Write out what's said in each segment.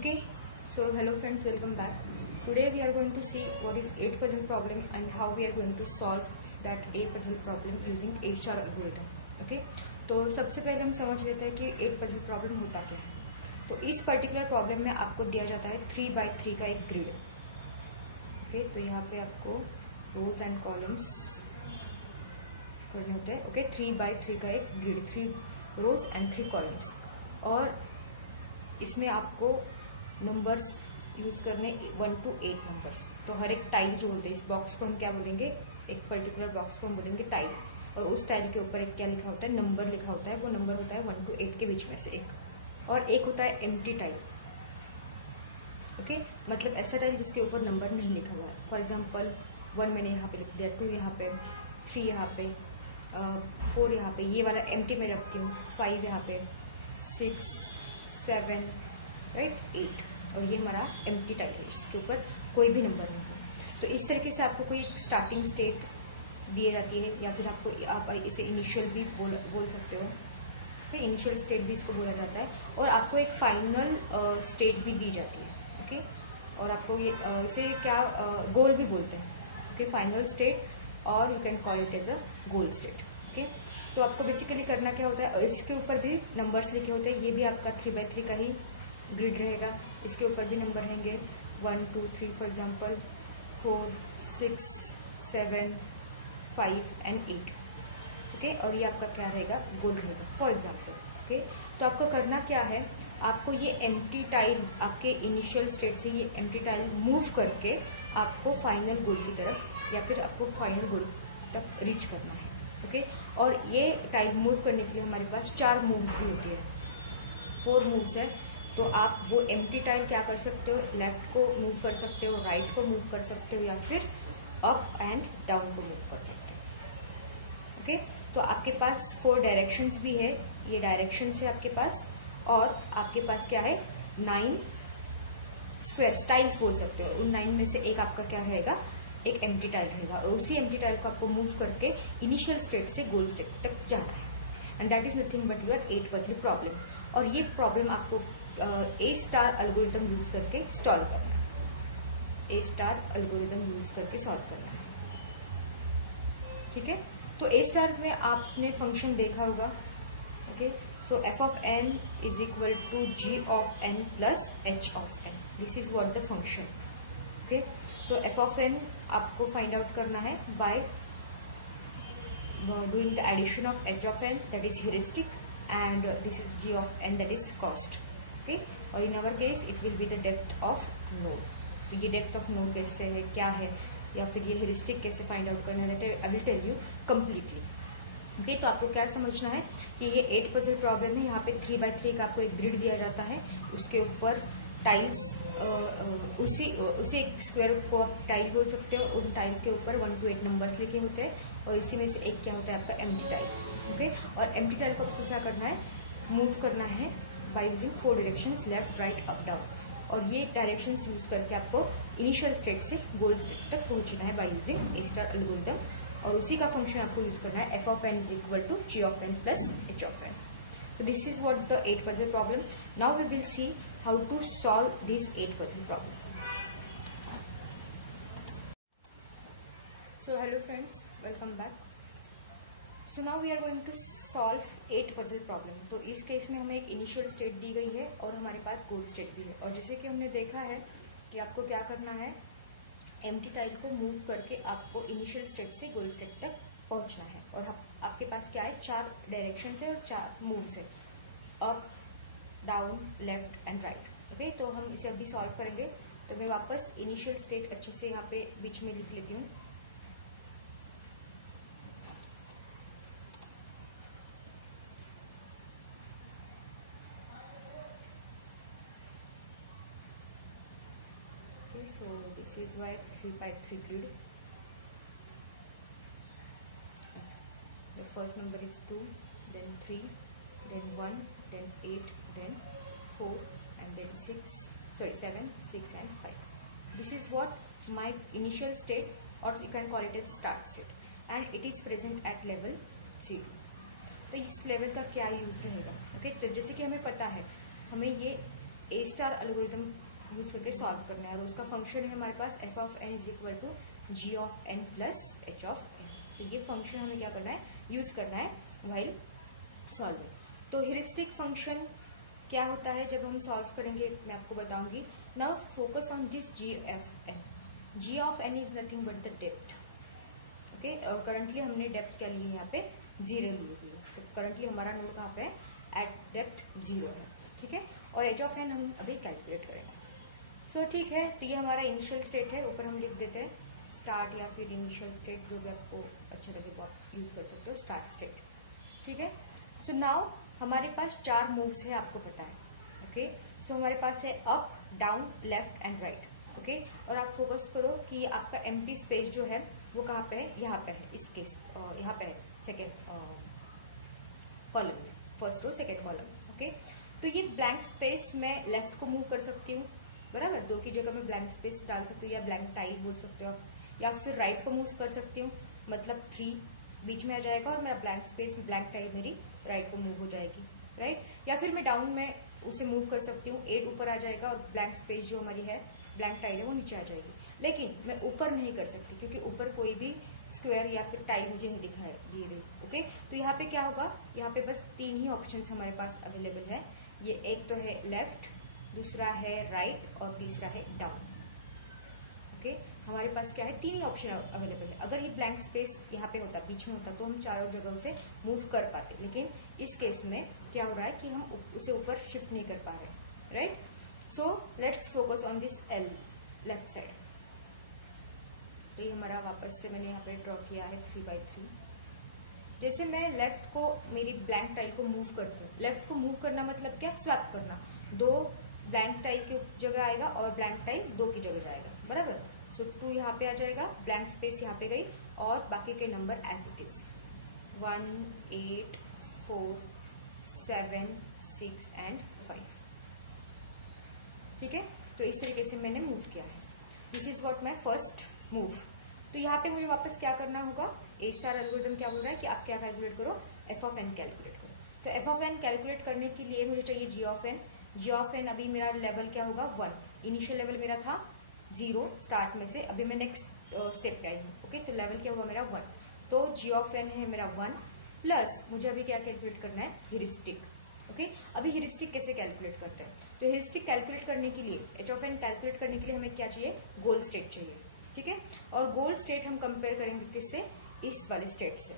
Okay, so hello friends, welcome back. Today we are going to see what is 8 puzzle problem and how we are going to solve that 8 puzzle problem using A star algorithm. Okay, तो सबसे पहले हम समझ लेते हैं कि 8 puzzle problem होता क्या है। तो इस पर्टिकुलर प्रॉब्लम में आपको दिया जाता है 3x3 का एक ग्रिड। ओके, तो यहाँ पे आपको रोज एंड कॉलम्स करने होते हैं। ओके, 3x3 का एक ग्रिड, 3 रोज एंड 3 कॉलम्स, और इसमें आपको नंबर्स यूज करने 1 to 8 नंबर्स। तो हर एक टाइल जो होते हैं, इस बॉक्स को हम क्या बोलेंगे, एक पर्टिकुलर बॉक्स को हम बोलेंगे टाइल, और उस टाइल के ऊपर एक क्या लिखा होता है, नंबर लिखा होता है। वो नंबर होता है 1 to 8 के बीच में से एक, और एक होता है एम्प्टी टाइल। ओके, मतलब ऐसा टाइल जिसके ऊपर नंबर नहीं लिखा हुआ है। फॉर एग्जाम्पल 1 मैंने यहाँ पे लिख दिया, 2 यहाँ पे, 3 यहाँ पे, 4 यहाँ पे, ये वाला एम्प्टी में रखती हूँ, 5 यहाँ पे, 6 7 राइट 8, और ये हमारा एम्प्टी टाइल है, इसके ऊपर कोई भी नंबर नहीं है। तो इस तरीके से आपको कोई स्टार्टिंग स्टेट दी जाती है, या फिर आप इसे इनिशियल भी बोल सकते हो। ओके, इनिशियल स्टेट भी इसको बोला जाता है, और आपको एक फाइनल स्टेट भी दी जाती है। ओके, और आपको ये इसे क्या गोल भी बोलते हैं। ओके, फाइनल स्टेट, और you can call it as a goal state. Okay, तो आपको बेसिकली करना क्या होता है, इसके ऊपर भी नंबर्स लिखे होते हैं। ये भी आपका 3x3 का ही ग्रिड रहेगा, इसके ऊपर भी नंबर रहेंगे 1 2 3, फॉर एग्जाम्पल 4 6 7 5 एंड 8। ओके, और ये आपका क्या रहेगा, गोल रहेगा फॉर एग्जाम्पल। ओके, तो आपको करना क्या है, आपको ये एम्प्टी टाइल, आपके इनिशियल स्टेट से ये एम्प्टी टाइल मूव करके आपको फाइनल गोल की तरफ, या फिर आपको फाइनल गोल तक रीच करना है। ओके, और ये टाइल मूव करने के लिए हमारे पास 4 मूव्स भी होती है, 4 मूव्स है। तो आप वो एम्प्टी टाइल क्या कर सकते हो, लेफ्ट को मूव कर सकते हो, राइट को मूव कर सकते हो, या फिर अप एंड डाउन को मूव कर सकते हो। ओके, तो आपके पास 4 डायरेक्शंस भी है, ये डायरेक्शंस है आपके पास, और आपके पास क्या है 9 स्क्वायर टाइल्स बोल सकते हो। उन 9 में से एक आपका क्या रहेगा, एक एम्प्टी टाइल रहेगा, और उसी एम्प्टी टाइल को आपको मूव करके इनिशियल स्टेट से गोल स्टेट तक जाना है। And that is nothing but your 8 puzzle problem. और ये प्रॉब्लम आपको ए स्टार एल्गोरिथम यूज करके सॉल्व करना है। ए स्टार एल्गोरिथम यूज करके सॉल्व करना है, ठीक है। तो ए स्टार में आपने फंक्शन देखा होगा। Okay, so F of N is equal to ji of N plus H of N, this is what the function. Okay, तो एफ ऑफ एन आपको फाइंड आउट करना है by doing the addition of H of N, that is heuristic, and this is g of n, that is cost. Okay, और in our case it will be the depth of node. तो ये depth of node कैसे है, क्या है, या फिर ये heuristic कैसे फाइंड आउट करना है, I will tell you completely. Okay, तो आपको क्या समझना है कि ये 8 पजल प्रॉब्लम है। यहाँ पे 3x3 का आपको एक ग्रिड दिया जाता है, उसके ऊपर टाइल्स, उसी एक स्क्वायर को आप टाइल बोल सकते हो। उन टाइल के ऊपर 1 to 8 नंबर्स लिखे होते हैं, और इसी में से एक क्या होता है आपका एम्प्टी टाइल। ओके, और एम्प्टी टाइल को आपको क्या करना है, मूव करना है by using 4 directions, left right up down, और ये डायरेक्शंस यूज करके आपको इनिशियल स्टेट से गोल स्टेट तक पहुंचना है by using A star algorithm. और उसी का फंक्शन आपको यूज करना है F of N is equal to ji of N plus H of N. So this is what the 8 puzzle problem. Now we will see how to solve this 8 puzzle problem. So hello friends, welcome back. So now we are going to solve 8 puzzle problem. तो इस case में हमें एक initial state दी गई है, और हमारे पास गोल state भी है। और जैसे कि हमने देखा है कि आपको क्या करना है, एम्प्टी टाइल को मूव करके आपको इनिशियल स्टेट से गोल स्टेट तक पहुंचना है। और आपके पास क्या है, 4 डायरेक्शन है और 4 मूव्स है, up down left and right. Okay, तो हम इसे अभी सॉल्व करेंगे। तो मैं वापस इनिशियल स्टेट अच्छे से यहाँ पे बीच में लिख लेती हूँ। So this is why 3x3 grid. The first number is 2, then 3, then 1, then 8, then 4, and then 7, 6 and 5. This is what my initial state, or you can call it as start state, and it is present at level 0. तो इस level का क्या use रहेगा। Okay, तो जैसे कि हमें पता है, हमें ये ए स्टार एल्गोरिथम यूज करके सॉल्व करना है और उसका फंक्शन है हमारे पास f of N is equal to ji of N plus H of n. तो ये फंक्शन हमें क्या करना है, यूज करना है व्हाइल सॉल्विंग। तो ह्यूरिस्टिक फंक्शन क्या होता है जब हम सॉल्व करेंगे मैं आपको बताऊंगी। Now focus on this G F N. Ji of N is nothing but the depth. Okay, और करंटली हमने डेप्थ क्या ली है, यहाँ पे 0 ली हुई है। तो करंटली हमारा नोड कहाँ पे है, एट डेप्थ 0 है। ठीक है, और एच ऑफ एन हम अभी कैलकुलेट करेंगे। सो ठीक है, तो ये हमारा इनिशियल स्टेट है, ऊपर हम लिख देते हैं स्टार्ट या फिर इनिशियल स्टेट, जो भी आपको अच्छा लगे वो आप यूज कर सकते हो, स्टार्ट स्टेट। ठीक है, सो नाउ हमारे पास 4 मूव्स है, आपको पता है। ओके, सो हमारे पास है up, down, left and right. Okay, और आप फोकस करो कि आपका एम्प्टी स्पेस जो है वो कहाँ पे है, यहाँ पे है, इस केस यहाँ पे है सेकेंड कॉलम में, first row second column. Okay, तो ये ब्लैंक स्पेस मैं लेफ्ट को मूव कर सकती हूँ, बराबर, 2 की जगह मैं ब्लैंक स्पेस डाल सकती हूँ, या ब्लैंक टाइल बोल सकते हो आप, या फिर राइट को मूव कर सकती हूँ, मतलब 3 बीच में आ जाएगा और मेरा ब्लैंक स्पेस, ब्लैंक टाइल मेरी राइट को मूव हो जाएगी, राइट। या फिर मैं डाउन में उसे मूव कर सकती हूँ, 8 ऊपर आ जाएगा और ब्लैंक स्पेस जो हमारी है, ब्लैंक टाइल है, वो नीचे आ जाएगी। लेकिन मैं ऊपर नहीं कर सकती क्योंकि ऊपर कोई भी स्क्वायर या फिर टाइल मुझे नहीं दिखाई दे रही। ओके, तो यहाँ पे क्या होगा, यहाँ पे बस 3 ही ऑप्शंस हमारे पास अवेलेबल है। ये एक तो है लेफ्ट, दूसरा है राइट और तीसरा है डाउन। ओके, हमारे पास क्या है, 3 ही ऑप्शन अवेलेबल है। अगर ये ब्लैंक स्पेस यहाँ पे होता, बीच में होता, तो हम चारों जगहों से मूव कर पाते, लेकिन इस केस में क्या हो रहा है कि हम उसे ऊपर शिफ्ट नहीं कर पा रहे, right. So let's focus on this L, left side. तो ये हमारा वापस से मैंने यहाँ पे ड्रॉ किया है 3x3। जैसे मैं लेफ्ट को, मेरी ब्लैंक टाइल को मूव करती हूँ, लेफ्ट को मूव करना मतलब क्या, स्वैप करना, 2 ब्लैंक टाइल की जगह आएगा और ब्लैंक टाइल 2 की जगह जाएगा, बराबर। सो 2 यहाँ पे आ जाएगा, ब्लैंक स्पेस यहाँ पे गई और बाकी के number as it is 1, 8, 4, 7, 6 and 5। ठीक है, तो इस तरीके से मैंने मूव किया है। This is what my first move. तो यहाँ पे मुझे वापस क्या करना होगा, ए स्टार एल्गोरिथम क्या बोल रहा है कि आप क्या कैलकुलेट करो, एफ ऑफ एन कैलकुलेट करो। तो एफ ऑफ एन कैलकुलेट करने के लिए मुझे चाहिए g of n. Ji of n अभी मेरा लेवल क्या होगा, 1। इनिशियल लेवल मेरा था 0 स्टार्ट में से, अभी मैं नेक्स्ट स्टेप पे आई हूँ। ओके, तो लेवल क्या हुआ मेरा 1, तो जी ऑफ एन है मेरा 1 प्लस मुझे अभी क्या कैलकुलेट करना है, ह्यूरिस्टिक। ओके, अभी ह्यूरिस्टिक कैसे कैलकुलेट करते हैं, तो ह्यूरिस्टिक कैलकुलेट करने के लिए, एच ऑफ एन कैलकुलेट करने के लिए हमें क्या चाहिए, गोल स्टेट चाहिए। ठीक है, और गोल स्टेट हम कंपेयर करेंगे किससे, इस वाले स्टेट से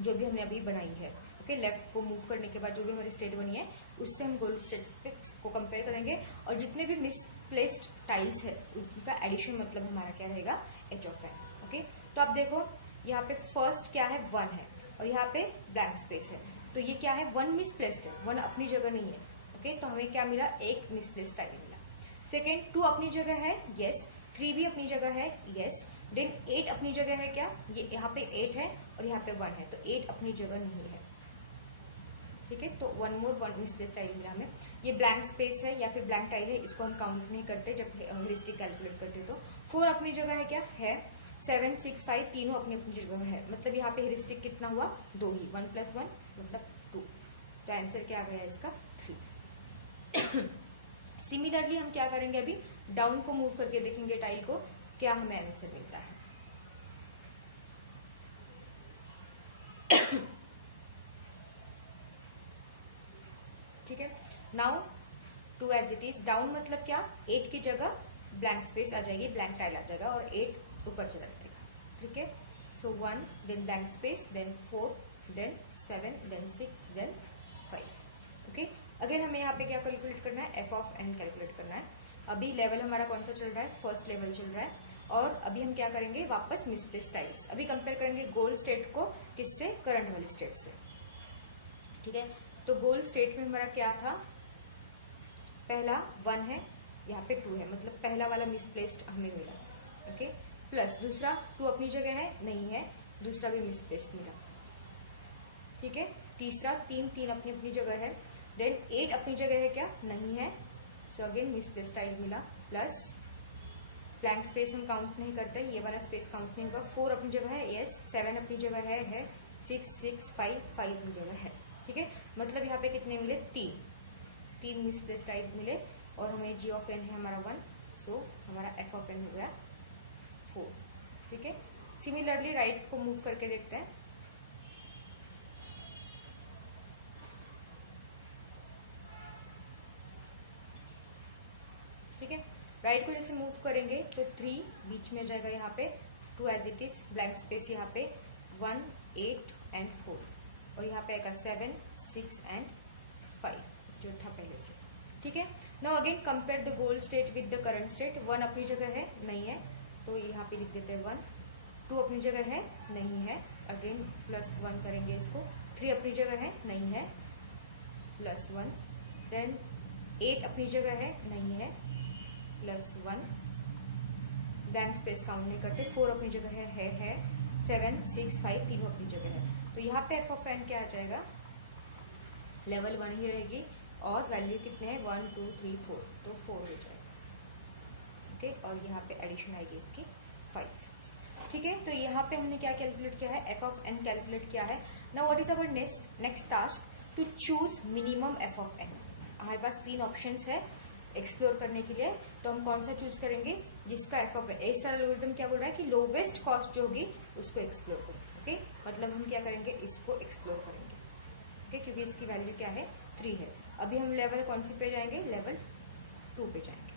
जो भी हमने अभी बनाई है। ओके, लेफ्ट को मूव करने के बाद जो भी हमारी स्टेट बनी है उससे हम गोल स्टेट को कंपेयर करेंगे, और जितने भी मिसप्लेस्ड टाइल्स है उनका एडिशन मतलब हमारा क्या रहेगा, एच ऑफ एन। ओके, तो आप देखो यहाँ पे फर्स्ट क्या है, 1 है और यहाँ पे ब्लैंक स्पेस है, तो ये क्या है, 1 मिसप्लेस्ड है, 1 अपनी जगह नहीं है। ओके, तो हमें क्या मिला, एक मिसप्लेस्ड टाइल मिला। सेकेंड, 2 अपनी जगह है, यस। 3 भी अपनी जगह है, यस। देन 8 अपनी जगह है, क्या, ये यहाँ पे 8 है और यहाँ पे 1 है, तो 8 अपनी जगह नहीं है। ठीक है, तो 1 मोर 1 मिसप्लेस्ड टाइल मिला हमें। ये ब्लैंक स्पेस है या फिर ब्लैंक टाइल है, इसको हम काउंट नहीं करते जब ह्यूरिस्टिक कैलकुलेट करते। तो 4 अपनी जगह है, क्या है, 7, 6, 5 तीनों अपनी अपनी जगह है, मतलब यहाँ पे ह्यूरिस्टिक कितना हुआ, 2 ही, 1 + 1 मतलब 2। तो आंसर क्या आ गया इसका, 3। सिमिलरली हम क्या करेंगे, अभी डाउन को मूव करके देखेंगे टाइल को, क्या हमें आंसर मिलता है। ठीक है, now 2 as it is. Down मतलब क्या, 8 की जगह ब्लैंक स्पेस आ जाएगी, ब्लैंक टाइल आ जाएगा और 8 ऊपर चला जाएगा। ठीक है, so 1 then blank space, then 4 then 7 then 6 then 5। Okay, again हमें यहाँ पे क्या कैलकुलेट करना है, एफ ऑफ एन कैलकुलेट करना है। अभी लेवल हमारा कौन सा चल रहा है, फर्स्ट लेवल चल रहा है, और अभी हम क्या करेंगे, वापस मिसप्लेस्ड टाइल्स अभी कंपेयर करेंगे गोल स्टेट को किससे, करंट वाली स्टेट से। ठीक है, तो गोल स्टेट में हमारा क्या था, पहला 1 है, यहाँ पे 2 है, मतलब पहला वाला मिसप्लेस्ड हमें मिला। ओके, प्लस दूसरा 2 अपनी जगह है, नहीं है, दूसरा भी मिसप्लेस्ड मिला। ठीक है, तीसरा 3 अपनी अपनी जगह है, देन 8 अपनी जगह है, क्या, नहीं है, सो अगेन मिसप्लेस्ड टाइल मिला, प्लस ब्लैंक स्पेस हम काउंट नहीं करते, ये वाला स्पेस काउंट नहीं होगा। 4 अपनी जगह है, यस। 7 अपनी जगह है, 6, 6, 5 अपनी जगह है। ठीक है, मतलब यहाँ पे कितने मिले, 3 मिसप्लेस्ड टाइल मिले, और हमें जी ऑफ एन है हमारा 1, सो हमारा एफ ऑफ एन हो गया 4। ठीक है, सिमिलरली राइट को मूव करके देखते हैं। ठीक है, राइट को जैसे मूव करेंगे तो 3 बीच में जाएगा यहाँ पे, 2 as it is, blank space यहाँ पे 1, 8 एंड 4, और यहाँ पे आएगा 7, 6 एंड 5 जो था पहले से। ठीक है, now again compare the goal state with the current state. 1 अपनी जगह है, नहीं है, तो यहाँ पे लिख देते हैं 1। 2 अपनी जगह है, नहीं है, अगेन +1 करेंगे इसको। 3 अपनी जगह है, नहीं है, +1। देन 8 अपनी जगह है, नहीं है, +1। ब्लैंक स्पेस काउंट नहीं करते। 4 अपनी जगह है। 7, 6, 5 तीनों अपनी जगह है। तो यहाँ पे एफ ऑफ एन क्या आ जाएगा, लेवल 1 ही रहेगी, और वैल्यू कितने हैं 1, 2, 3, 4, तो 4 हो जाएगा। ओके, और यहाँ पे एडिशन आएगी इसकी 5। ठीक है, तो यहाँ पे हमने क्या कैलकुलेट किया है, एफ ऑफ एन कैलकुलेट किया है। Now what is our next task, to choose minimum F of N. हमारे पास 3 ऑप्शंस है एक्सप्लोर करने के लिए, तो हम कौन सा चूज करेंगे, जिसका एफ ऑफ एन, इस एल्गोरिथम क्या बोल रहा है कि लोवेस्ट कॉस्ट जो होगी उसको एक्सप्लोर करो। ओके, मतलब हम क्या करेंगे, इसको एक्सप्लोर करेंगे। ओके, क्योंकि इसकी वैल्यू क्या है 3 है। अभी हम लेवल कौन सी पे जाएंगे, लेवल 2 पे जाएंगे।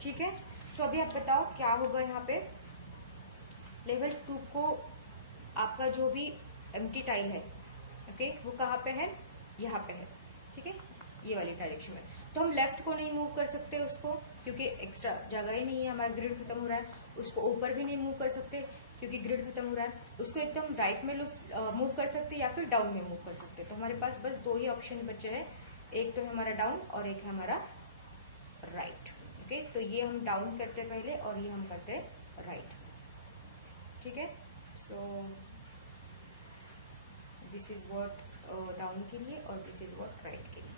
ठीक है, सो अभी आप बताओ क्या होगा यहाँ पे। लेवल 2 को आपका जो भी एम्प्टी टाइल है, ओके, वो कहाँ पे है, यहाँ पे है। ठीक है, ये वाली डायरेक्शन में। तो हम लेफ्ट को नहीं मूव कर सकते उसको, क्योंकि एक्स्ट्रा जगह ही नहीं है, हमारा ग्रिड खत्म हो रहा है। उसको ऊपर भी नहीं मूव कर सकते क्योंकि ग्रिड खत्म हो रहा है। उसको एकदम राइट में मूव कर सकते या फिर डाउन में मूव कर सकते। तो हमारे पास बस 2 ही ऑप्शन बचे हैं, एक तो है हमारा डाउन और एक है हमारा राइट। ओके, तो ये हम डाउन करते हैं पहले और ये हम करते हैं राइट। ठीक है, so this is what down के लिए और दिस इज व्हाट राइट के लिए।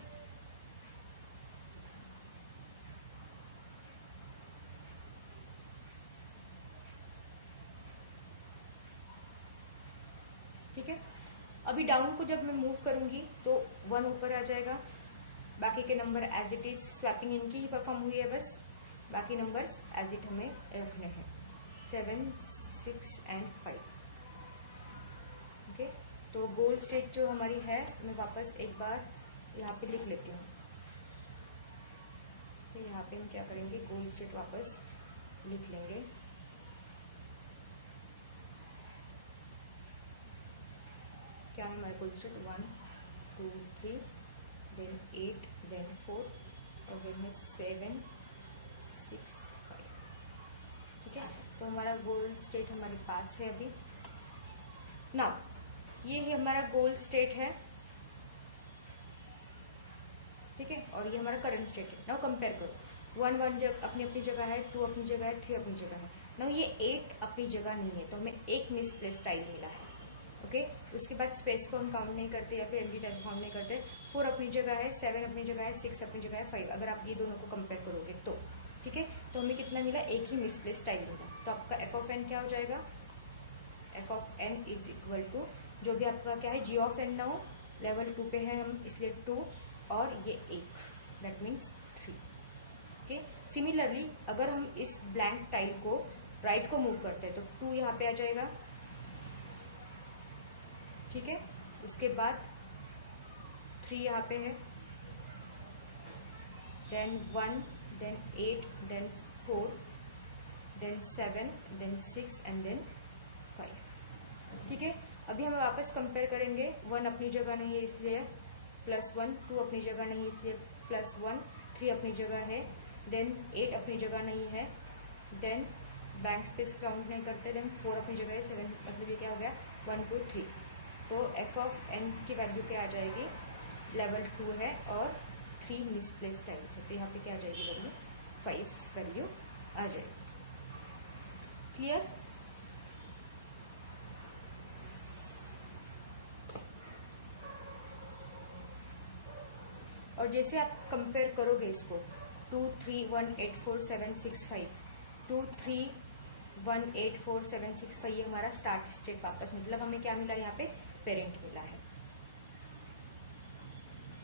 ठीक है, अभी डाउन को जब मैं मूव करूंगी तो 1 ऊपर आ जाएगा, बाकी के number as it is, swapping इनकी ही परफॉर्म हुई है बस, बाकी नंबर्स एज इट हमें रखने हैं 7, 6 एंड 5। ओके, तो गोल स्टेट जो हमारी है मैं वापस एक बार यहाँ पे लिख लेती हूँ। तो यहाँ पे हम क्या करेंगे, गोल स्टेट वापस लिख लेंगे। क्या है हमारे गोल स्टेट, 1, 2, 3, देन 8, देन 4 और देन है 7, 6, 5। ठीक है, तो हमारा गोल स्टेट हमारे पास है अभी। नाउ ये है हमारा गोल स्टेट है, ठीक है, और ये हमारा करंट स्टेट है। नाउ कंपेयर करो, 1 अपनी अपनी जगह है, 2 अपनी जगह है, 3 अपनी जगह है। नाउ ये 8 अपनी जगह नहीं है, तो हमें एक मिसप्लेस टाइल मिला है। ओके, उसके बाद स्पेस को हम काउंट नहीं करते या फिर एम्प्टी टाइल काउंट नहीं करते। 4 अपनी जगह है, 7 अपनी जगह है, 6 अपनी जगह है, 5। अगर आप ये दोनों को कंपेयर करोगे तो ठीक है, तो हमें कितना मिला, एक ही मिसप्लेस टाइल मिला। तो आपका एफ ऑफ एन क्या हो जाएगा, F of N is equal to, जो भी आपका क्या है, जी ऑफ एन ना हो, लेवल 2 पे है हम इसलिए 2 और ये 1, दैट मीन्स 3। ओके, सिमिलरली अगर हम इस ब्लैंक टाइल को राइट को मूव करते हैं तो 2 यहाँ पे आ जाएगा। ठीक है, उसके बाद 3 यहाँ पे है, then 1, then 8, then 4, then 7, then 6 and then 5। ठीक है, अभी हम वापस कंपेयर करेंगे। 1 अपनी जगह नहीं है इसलिए +1, 2 अपनी जगह नहीं इसलिए +1, 3 अपनी जगह है, देन 8 अपनी जगह नहीं है, देन ब्लैंक स्पेस काउंट नहीं करते, देन 4 अपनी जगह है, 7, मतलब ये क्या हो गया 1, 2, 3। तो एफ ऑफ एन की वैल्यू क्या आ जाएगी, लेवल 2 है और 3 मिसप्लेस टाइल्स है, तो यहाँ पे क्या आ जाएगी वैल्यू, 5 वैल्यू आ जाएगी। क्लियर? और जैसे आप कंपेयर करोगे इसको 2, 3, 1, 8, 4, 7, 6, 5, 2, 3, 1, 8, 4, 7, 6, 5, ये हमारा स्टार्ट स्टेट वापस, मतलब हमें क्या मिला यहाँ पे, पेरेंट मिला है।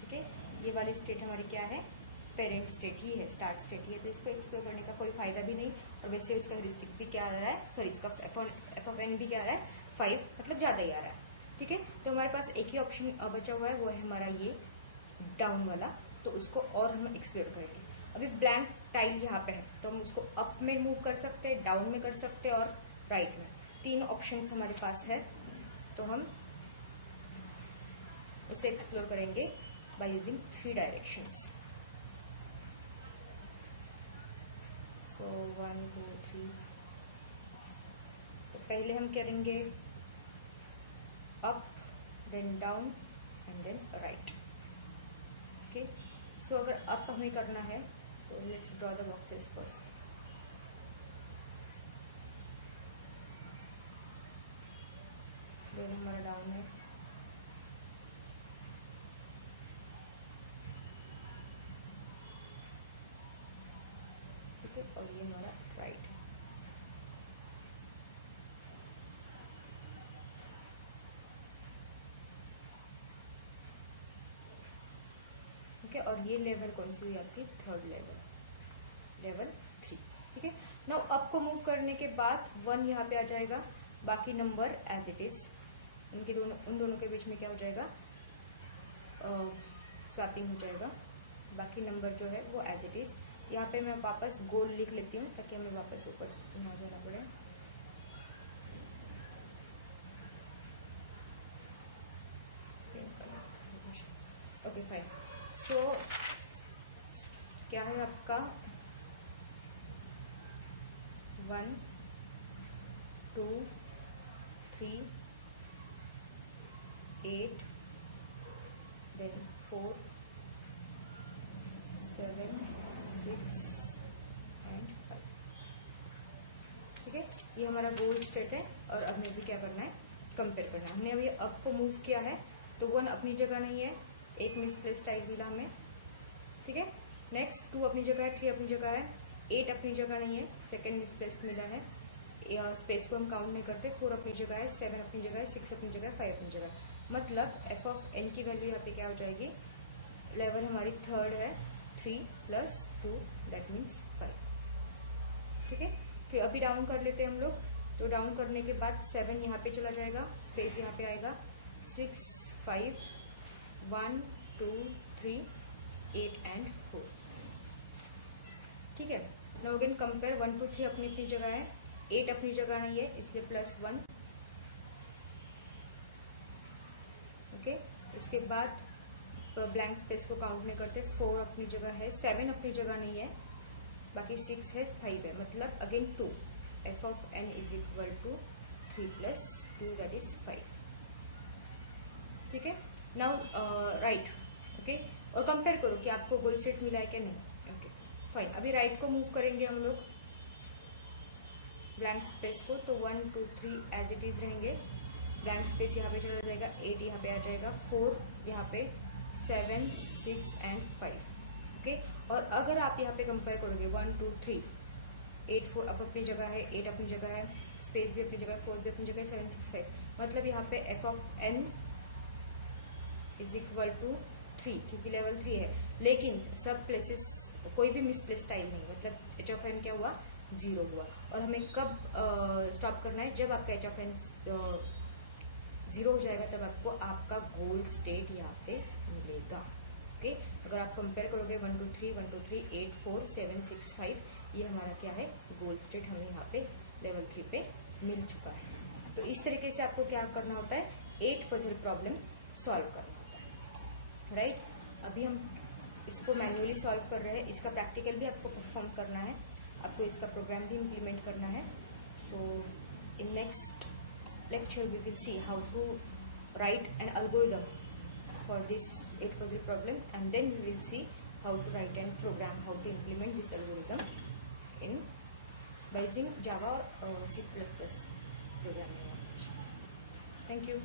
ठीक है, ये वाली स्टेट हमारी क्या है, पेरेंट स्टेट ही है, स्टार्ट स्टेट ही है, तो इसको एक्सप्लोर करने का कोई फायदा भी नहीं। और वैसे उसका ह्यूरिस्टिक भी क्या आ रहा है, सॉरी इसका एफ ऑफ एन भी क्या आ रहा है 5, मतलब ज्यादा ही आ रहा है। ठीक है, तो हमारे पास एक ही ऑप्शन बचा हुआ है, वो है हमारा ये डाउन वाला, तो उसको और हम एक्सप्लोर करेंगे। अभी ब्लैंक टाइल यहाँ पे है, तो हम उसको अप में मूव कर सकते हैं, डाउन में कर सकते हैं और राइट में, 3 ऑप्शंस हमारे पास है। तो हम उसे एक्सप्लोर करेंगे बाय यूजिंग 3 डायरेक्शंस। सो 1 2 3, तो पहले हम करेंगे up, then down and then right. Okay, so अगर अप हमें करना है, so let's draw the boxes first. Then हमारा डाउन है, ठीक है, और ये हमारा राइट है। ठीक है, और ये लेवल कौन सी हुई आपकी, 3rd लेवल 3। ठीक है, नाउ अप को मूव करने के बाद 1 यहाँ पे आ जाएगा, बाकी नंबर एज इट इज, उन दोनों के बीच में क्या हो जाएगा, स्वैपिंग हो जाएगा। बाकी नंबर जो है वो एज इट इज। यहाँ पे मैं वापस गोल लिख लेती हूँ ताकि हमें वापस ऊपर ना जाना पड़े। ओके फाइन, सो क्या है आपका 1 2 3 8 देन 4 7 6 एंड 5। ठीक है, ये हमारा गोल स्टेट है। और अब हमें भी क्या करना है, कंपेयर करना है। हमने अभी अप को मूव किया है, तो 1 अपनी जगह नहीं है, एक मिसप्लेस टाइल मिला हमें। ठीक है, नेक्स्ट 2 अपनी जगह है, 3 अपनी जगह है, 8 अपनी जगह नहीं है, सेकेंड मिसप्लेस मिला है, स्पेस को हम काउंट नहीं करते, 4 अपनी जगह है, 7 अपनी जगह है, 6 अपनी जगह है, 5 अपनी जगह है। मतलब एफ ऑफ एन की वैल्यू यहाँ पे क्या हो जाएगी, लेवल हमारी 3rd है, 3 + 2 दैट मीन्स 5। ठीक है, फिर अभी डाउन कर लेते हैं हम लोग। तो डाउन करने के बाद 7 यहाँ पे चला जाएगा, स्पेस यहाँ पे आएगा, 6 5 1 2 3 8 एंड 4। ठीक है, नाउ अगेन कंपेयर, 1 2 3 अपनी अपनी जगह है, 8 अपनी जगह नहीं है इसलिए +1। ओके, उसके बाद ब्लैंक स्पेस को काउंट नहीं करते, 4 अपनी जगह है, 7 अपनी जगह नहीं है, बाकी 6 है, 5 है, मतलब again 2। F of N is equal to 3 + 2 that is 5। ठीक है, नाउ राइट। ओके, और कंपेयर करो कि आपको गोल स्टेट मिला है क्या नहीं। ओके फाइन, अभी राइट को मूव करेंगे हम लोग ब्लैंक स्पेस को, तो 1 2 3 एज इट इज रहेंगे, ब्लैंक स्पेस यहाँ पे चला जाएगा, 8 यहाँ पे आ जाएगा, 4 यहाँ पे, 7 6 एंड 5। ओके, और अगर आप यहाँ पे कंपेयर करोगे 1 2 3 8 4 अपनी जगह है, 8 अपनी जगह है, स्पेस भी अपनी जगह है, 4 भी अपनी जगह है, 7 6 5, मतलब यहाँ पे F of N is equal to 3, क्योंकि लेवल 3 है, लेकिन सब प्लेसेस कोई भी मिसप्लेस टाइल नहीं, मतलब एच ऑफ एन क्या हुआ, 0 हुआ। और हमें कब स्टॉप करना है, जब आपका एच ऑफ एन 0 हो जाएगा, तब आपको आपका गोल स्टेट यहाँ पे मिलेगा। ओके, अगर आप कंपेयर करोगे 1 2 3 1 2 3 8 4 7 6 5, ये हमारा क्या है, गोल स्टेट हमें यहाँ पे लेवल 3 पे मिल चुका है। तो इस तरीके से आपको क्या करना होता है, 8 पजल प्रॉब्लम सॉल्व करना होता है। राइट, अभी हम इसको मैन्युअली सॉल्व कर रहे हैं, इसका प्रैक्टिकल भी आपको परफॉर्म करना है, आपको इसका प्रोग्राम भी इम्प्लीमेंट करना है। So in next lecture we will see how to write an algorithm for this 8 puzzle problem, and then we will see how to write and program, how to implement this algorithm in by using Java or C++ programming language. Thank you.